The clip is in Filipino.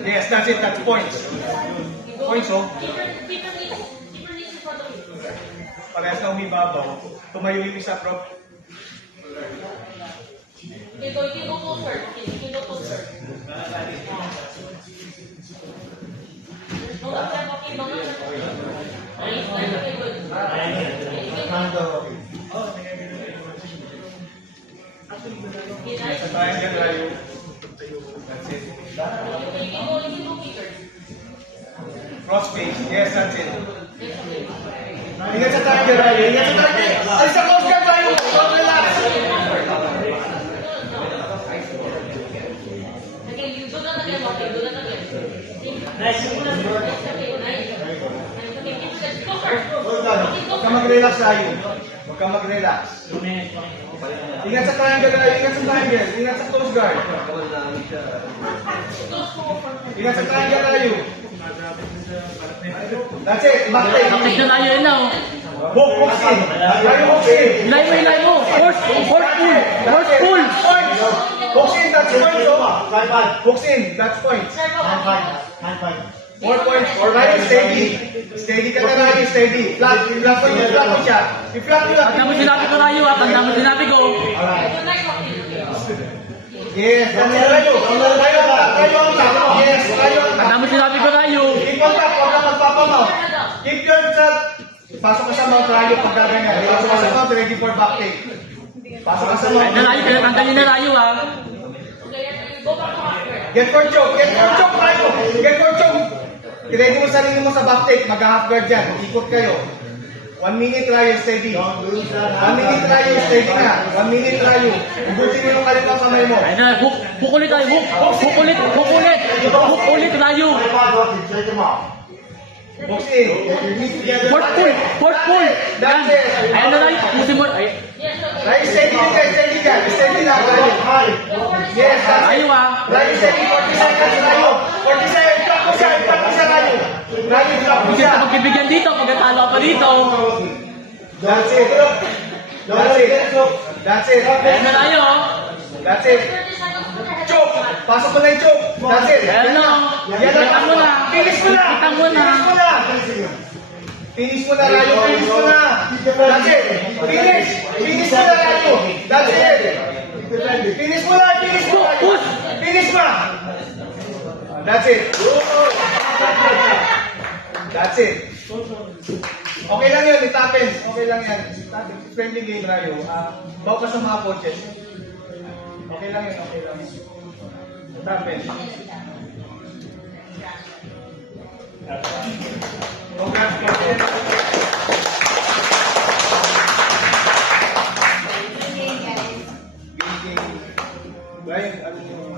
Yes, that's it. That's points. Points, oh. Parehas na umibabaw. Tumayo yung isa, bro. You go to third. You go to third. No, okay, no. Nice, okay, good. Sa triangle, layo. That's it. You go bigger. Cross face. Yes, that's it. Ingat sa triangle, layo. Ingat sa triangle. Ay, sa close guard, layo. Don't relax. Okay, you do that again. Okay, do that again. Nice. Okay, nice. Okay, go first. Huwag ka mag-relax, layo. Huwag ka mag-relax. Ingat sa triangle, layo. Ingat sa triangle. Ingat sa close guard. Ingat sa triangle, layo. That's it. Back take. Bakit na tayo yun now? Hook, hook in. Layo, hook in. Ilay mo. Horse pull. Hooks in, that's points. Hooks in, that's points. 4 points. Or Ryan, steady. Steady ka na, Ryan, steady. Flat mo siya. I-flat mo lang. Tanda mo sinabi ko tayo ha. Tanda mo sinabi ko. Yes, that's it. Rayo ang top. Yes, rayo ang top. Tanda mo sinabi ko tayo. Keep on top, huwag ka magpapamaw. Keep your shot. Pasok ka sa mount, Rayo, pag gaganyan. Pasok ka sa mount, ready for back take. Pasok ka sa mount. Ay, nalayo. Pinatanggalin na tayo ha. Get for choke, Rayo. Get for choke. I-ready mo sarili mo sa back take. Mag-half guard dyan. Ikot kayo. 1 minute, Rayo, steady. 1 minute, Rayo, steady na. 1 minute, Rayo. Ubutin mo yung kalitang kamay mo. Ay na, hook ulit tayo. Hook ulit tayo. Box in. Fourth pull. That's it. Ayan na tayo. Pusin mo. Ay, Rayo, steady ka. Steady lang, Rayo. Yes, that's it. tayo ha. Rayo, steady. 40 seconds, Rayo. 40 seconds. Itlak mo siya, Rayo. Rayo, itlak mo Hindi siya. ka magbibigyan dito. Pagkatalo ka pa dito. That's it. Ayan na tayo. That's it. Choke. Pasok mo na yung choke. That's it. Ayan na. Kitang mo na. Finish mo na. Kitang mo na. Finish mo na, Rayo. Finish mo na. That's it. Finish mo na, Rayo. That's it. Finish mo na. Push. Finish mo. That's it. That's it. Okay lang yun, it happens. Okay lang yan. Friendly game, Rayo. Bawa ka sa mga coaches. Okay lang yun, okay lang yun. It happens. Congrats, coaches. Game. Ryan, ano yung